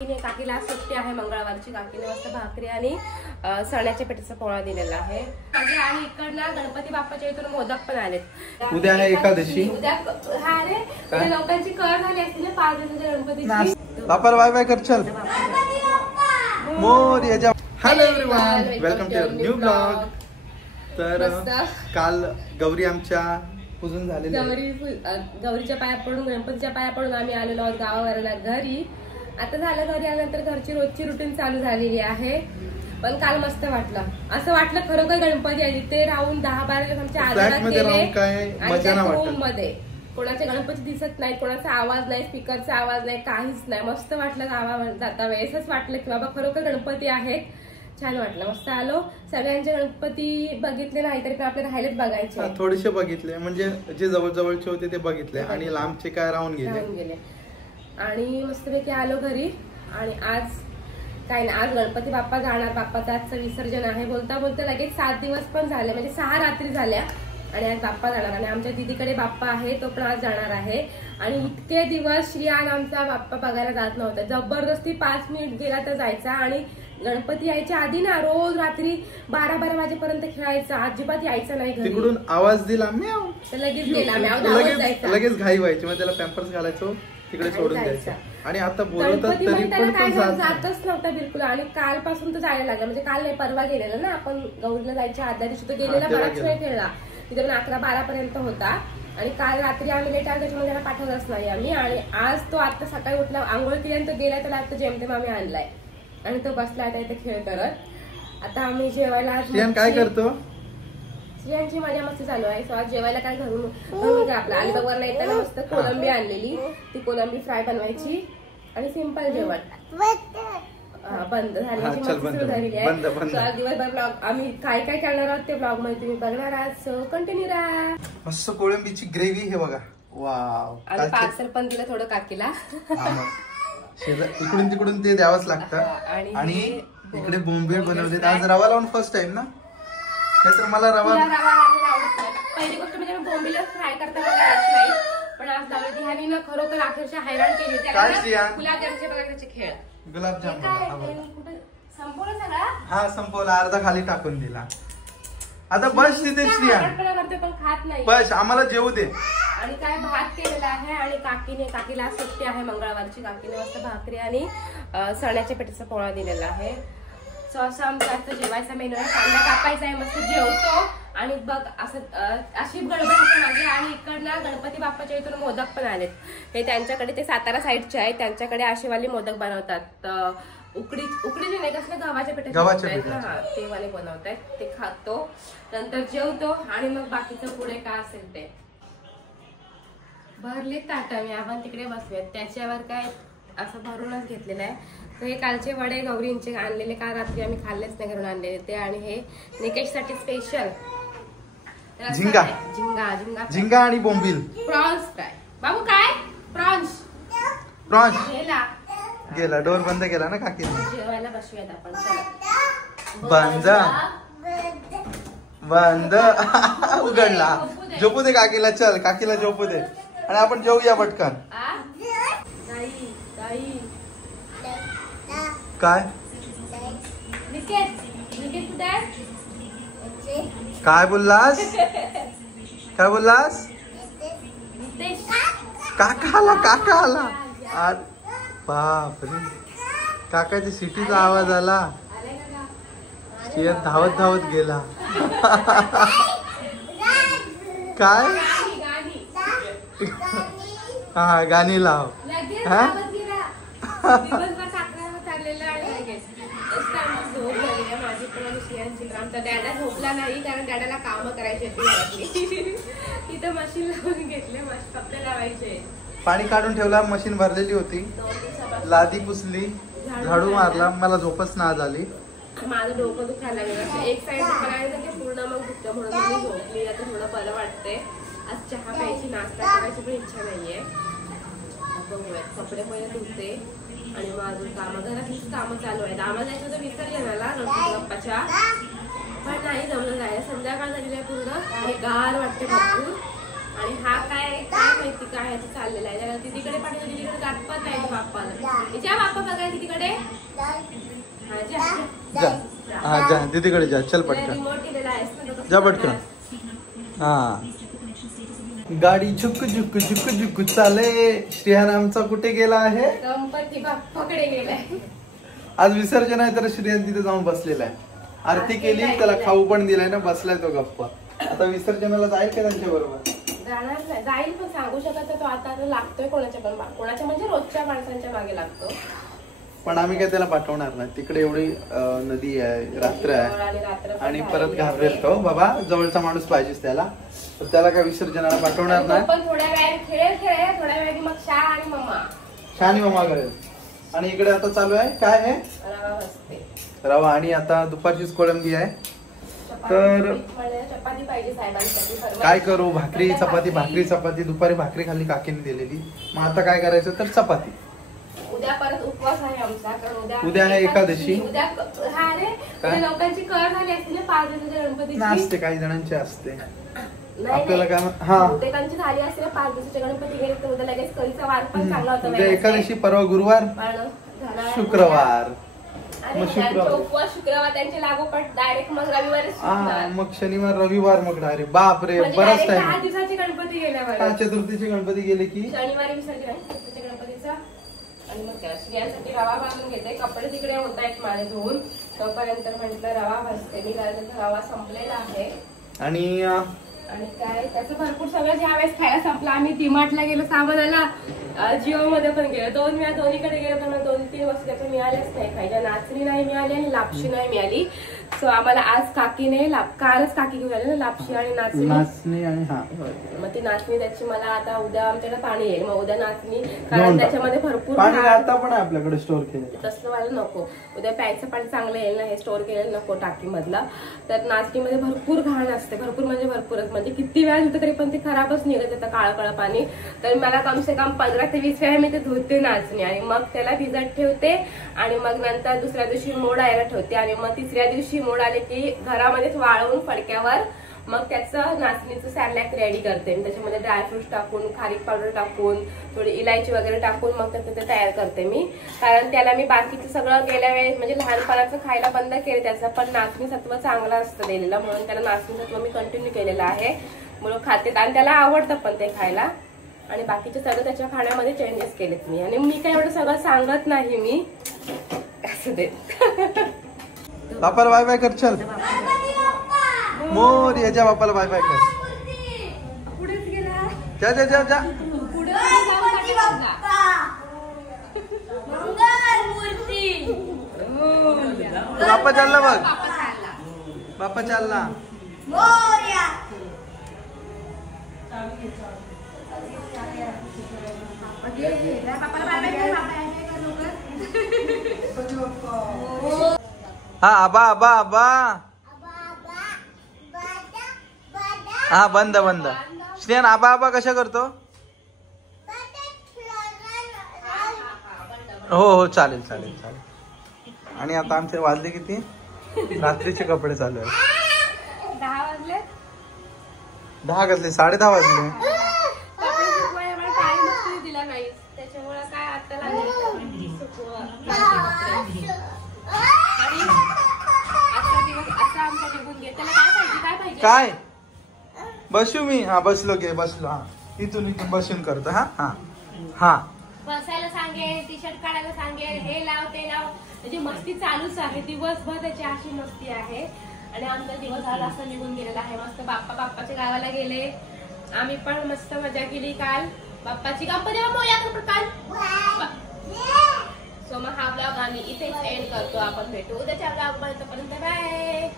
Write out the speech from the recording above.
काकीला सुट्टी आहे मंगळवारची. काकीने मस्त भाकरी आणि चण्याच्या पिठाचा पोळा दिलेला आहे. आणि इकडनं गणपती बाप्पाच्या इथून मोदक पण आलेत. उद्या आहे एकादशी. उद्या हा रे लोकांची कळ झाली असते ना 5 दिवसाच्या गणपतीची. बाप्पा बाय बाय कर चल मोर याच्या. Hello everyone, welcome to new blog. तर काल गौरी आमच्या पूजन झालेली. गौरीच्या पाया पडून गणपतीच्या पाया पडून आम्ही आलेलो आहोत गावावरला घरी. आता झालं घरी आल्यानंतर घरची रोजची रुटीन चालू झालेली आहे. पण काल मस्त वाटलं. असं वाटलं खरोखर गणपती आहे. ते राहून 10-12 दिवस आमच्या आजारात गेले. रूम मध्ये कोणाचे गणपती दिसत नाही, कोणाचा आवाज नाही, स्पीकरचा आवाज नाही, काहीच नाही. मस्त वाटलं गावावर जाता वेळेसच वाटलं की बाबा खरोखर गणपती आहेत. छान वाटलं. मस्त आलो. सगळ्यांचे गणपती बघितले नाही तरी पण आपले राहिलेच बघायचे. थोडेसे बघितले म्हणजे जे जवळजवळचे होते ते बघितले आणि लांबचे काय राहून गेले. आणि मस्तपैकी आलो घरी. आणि आज काय नाही, आज गणपती बाप्पा जाणार. बाप्पाचं आजचं विसर्जन आहे. बोलता बोलता लगेच 7 दिवस पण झाले, म्हणजे 6 रात्री झाल्या. आणि आज बाप्पा जाणार. आणि आमच्या दीदीकडे बाप्पा आहे, तो पण आज जाणार आहे. आणि इतके दिवस श्रियान आमचा बाप्पा बघायला जात नव्हता. जबरदस्ती 5 मिनिट गेला तर जायचा. आणि गणपती यायच्या आधी ना रोज रात्री 12-12 वाजेपर्यंत खेळायचा. अजिबात यायचा नाही घरी. तिकडून आवाज दिला म्याव तर लगेच गेला म्याव. लगेच घाई व्हायची. मग त्याला पॅम्पर्स घालायचो, तिकडे सोडून द्यायचं. आणि आता बोलवतात तरी पण जातच नव्हता बिलकुल. आणि कालपासून तर जायला लागला. म्हणजे काल नाही परवा गेलेला ना आपण गौरीला जायच्या आदल्या दिवशी. तो गेलेला बराच वेळ खेळला. तिथे पण 11-12 पर्यंत होता. आणि काल रात्री आम्ही लेट आलो त्याच्यामध्ये त्याला पाठवलंच नाही आम्ही. आणि आज तो आता सकाळी उठला, आंघोळ केल्यानंतर गेला. त्याला आता जेमतेम आम्ही आणलाय आणि तो बसला आता इथे खेळ करत. आता आम्ही जेवायला काय करतो. श्रियांची मजा मस्ती चालू आहे. सो आज जेवायला काय घरून आपला अलिबागवरला येताना मस्त कोलंबी आणलेली. ती कोलंबी फ्राय बनवायची आणि सिंपल जेवण. बंद झाली झालेली आहे. आज दिवसभर ब्लॉग आम्ही काय काय करणार आहोत ते ब्लॉग मध्ये तुम्ही बघणार आहात. कंटिन्यू राहा. मस्त कोळंबीची ग्रेव्ही हे बघा. वाव. आणि पार्सल पण दिलं थोडं काकीला. इकडून तिकडून ते द्यावंच लागतं. आणि इकडे बोंबील बनवले. आज रवा लावून फर्स्ट टाइम ना. तर मला रवा पहिली गोष्ट म्हणजे बोंबीला फ्राय करता मला येत नाही. पण आज लावली ह्यानी ना खरोखर अक्षरशः हैराण केली. गुलाबजामचे खेळ. गुलाबजाम संपवलं सगळा. हा संपवला. अर्धा खाली टाकून दिला. आता बस तिथे पण खात नाही. बस आम्हाला जेवू दे. आणि काय भात केलेला आहे. आणि काकीला सुट्टी आहे मंगळवारची. काकीने मस्त भाकरी आणि चण्याच्या पिठाचा पोळा दिलेला आहे. सो असं आमचा आता जेवायचा मेनू आहे. कांदा कापायचा आहे. मस्त जेवतो. आणि बघ असं अशी गडबड असते माझी. आणि इकडनं गणपती बाप्पाच्या इथून मोदक पण आलेत. हे त्यांच्याकडे ते सातारा साईडचे आहेत. त्यांच्याकडे आशेवाली मोदक बनवतात. उकडीचे नाही कसले गव्हाच्या पिठाचे हा ते वाले बनवतात. ते खातो नंतर जेवतो. आणि मग बाकीचं पुढे काय असेल ते भरले ताट. मी आपण तिकडे बसूयात. त्याच्यावर काय असं भरूनच घेतलेलं आहे. तर हे कालचे वडे गौरींचे आणलेले. काल रात्री आम्ही खाल्लेच नाही, घरून आणलेले ते. आणि हे निकेशसाठी स्पेशल झिंगा आणि बोंबील. Prawns fry. बाबू काय प्रॉन्स गेला. डोर बंद केला ना काकी. जेवायला बसूयात आपण. बंद उघडला. झोपू दे काकीला. चल काकीला झोपू दे आणि आपण जेवूया पटकन. काय काय बोललास. काय बोललास. काका आला. बापरे काकाच्या सिटीचा आवाज आला. धावत गेला. काय हा गाणी लाव. हा माझी पण श्रियांची. आमचा डॅडा झोपला नाही कारण डॅडाला काम करायची होती. तिथं मशीन लावून घेतले. कपडे लावायचे. पाणी काढून ठेवला. मशीन भरलेली होती. लादी पुसली, झाडू मारला. मला झोपच ना झाली. माझं डोकं दुखायला लागलं. एक साईड दुखायला की पूर्ण मग दुखतं. म्हणून मी झोपली. आता थोडं बरं वाटतंय. आज चहा प्यायची, नाश्ता करायची पण इच्छा नाहीये. कपडे पहिले धुते. आणि मग अजून घरातलीच कामं चालू आहेत. आम्हाला जायचं होतं विसर्जनाला गणपती बाप्पाच्या. पण नाही जमलं जायला. संध्याकाळ झालेली आहे पूर्ण. आणि गार वाटते भरपूर. आणि हा काय काय माहिती काय ह्याचं चाललेलं आहे. त्याला तिकडे पाठवलं, तिकडे जात पण नाही बाप्पाला. तिच्या बाप्पा बघा तिकडे. हा जा हा जा दीदीकडे जा. चल पटकन रिमोट दिलेला आहेस जा पटकन. हा गाडी झुक झुक झुक झुक चाले. श्रेयान आमचा कुठे गेला आहे? गणपती बाप्पाकडे गेलाय. आज विसर्जन आहे तर श्रेयान तिथे जाऊन बसलेला आहे. आरती केली, त्याला खाऊ पण दिलाय ना, बसलाय तो गप्पा. आता विसर्जनाला जाईल का त्यांच्या बरोबर? जाणार नाही, जाईल पण सांगू शकत तो. आता लागतोय कोणाच्या म्हणजे रोजच्या माणसांच्या मागे लागतो. पण आम्ही काय त्याला पाठवणार नाही तिकडे. एवढी नदी आहे, रात्र आहे आणि परत घाबरेल बाबा. जवळचा माणूस पाहिजेच त्याला. तर त्याला काय विसर्जनाला पाठवणार नाही. पण थोड्या वेळात खेळ थोड्या वेळाने मग शहा आणि मम्मा करेल. आणि इकडे आता चालू आहे काय आहे? रवा. आणि आता दुपारचीच कोळंबी आहे. तर चपाती पाहिजे साहेबांसाठी. काय करू? भाकरी चपाती. दुपारी भाकरी खाल्ली काकीने दिलेली. मग आता काय करायचं तर चपाती. उद्या परत उपवास आहे आमचा, कारण उद्या आहे एकादशी. उद्या हा रे लोकांची कळ झाली असते ना 5 दिवसाच्या गणपतीची. असते काही जणांची असते. नाही आपल्याला काय हा उद्याची झाली असते ना 5 दिवसाच्या गणपती गेले तर उद्या लगेच कळीचा वार पण चांगला होता. उद्या एकादशी, परवा गुरुवार, शुक्रवार. उपवास शुक्रवार त्यांचे लागोपाठ डायरेक्ट मग रविवारी. मग शनिवार रविवार मग डायरेक्ट. बापरे बराच टाइम. 10 दिवसाचे गणपती गेल्या. चतुर्थीचे गणपती गेले की शनिवारी विसर्जन आहे चतुर्थीच्या गणपतीचा. आणि मग यासाठी रवा भाजून घेते. कपडे तिकडे होत आहेत माझे धुवून. तोपर्यंत म्हटलं रवा भाजते मी, कारण रवा संपलेला आहे. आणि काय त्याचं भरपूर सगळं ज्यावेळेस खायला संपलं आम्ही डीमार्टला गेलो सामानाला, जिओ मध्ये पण गेलो. 2 वेळा दोन्हीकडे गेलो पण 2-3 वस्तू त्याच्या मिळाल्याच नाही खायला. नाचणी नाही मिळाली आणि लापशी नाही मिळाली. सो आम्हाला आज काकीने कालच काकी घेऊन आली ना लापशी आणि नाचणी. आणि मग ती नाचणी त्याची मला आता उद्या आमच्याकडे पाणी येईल. मग उद्या नाचणी, कारण त्याच्यामध्ये भरपूर पाणी आता पण आपल्याकडे स्टोअर केलं. तसलं मला नको. उद्या प्यायचं पाणी चांगलं येईल ना, हे स्टोअर केलेलं नको टाकीमधलं. तर नाचणीमध्ये भरपूर घाण असते. भरपूर म्हणजे भरपूरच. म्हणजे किती वेळा धुते तरी पण ती खराबच निघत येतं काळं पाणी. तर मला कमसे कम 15 ते 20 वेळा मी ते धुते नाचणी. आणि मग त्याला भिजत ठेवते. आणि मग नंतर दुसऱ्या दिवशी मोड यायला ठेवते. आणि मग तिसऱ्या दिवशी मोड आले की घरामध्येच वाळवून फडक्यावर मग त्याचं नाचणीचं सॅलॅक रेडी करते. त्याच्यामध्ये ड्रायफ्रुट्स टाकून, खारीक पावडर टाकून, थोडी इलायची वगैरे टाकून मग ते तयार करते मी. कारण त्याला मी बाकीचं सगळं गेल्या वेळेस म्हणजे लहानपणाचं खायला बंद केलं त्याचं, पण नाचणी सत्व चांगलं असतं दिलेलं, म्हणून त्याला नाचणी सत्व मी कंटिन्यू केलेलं आहे. म्हणून खाते आणि त्याला आवडतं पण ते खायला. आणि बाकीचे सगळं त्याच्या खाण्यामध्ये चेंजेस केलेत मी. आणि मी काय एवढं सगळं सांगत नाही मी, असं देत. बापाला बाय बाय कर. चल मोर याच्या बापाला बाय बाय कर. पुढेच गेला. जा जा जा जा. बाप्पा चालला बघ. बाप्पा चालला. हा आबा आबा आबा. हा बंद. श्रेयान आबा आबा कशा करतो? हो चालेल. आणि आता आमचे वाजले किती? रात्रीचे कपडे चालू आहेत. 10 वाजले. 10 कसले? 10:30 वाजले. दिला नाही त्याच्यामुळे काय आता काय बसू मी? हा बसलो घे बसलो. हा इथून बसून करतो. हा बसायला सांगेल, टी शर्ट काढायला सांगेल, हे लाव ते लाव. त्याची मस्ती चालूच आहे दिवसभर. त्याची अशी मस्ती आहे. आणि आमचा दिवस आज असा निघून गेलेला आहे. मस्त बाप्पाच्या गावाला गेले आम्ही पण. मस्त मजा केली काल. बाप्पाची गणपती काल. सो मग हा ब्लॉग आम्ही इथेच एंड करतो. आपण भेटू उद्याच्या ब्लॉग पर्यंत. बाय.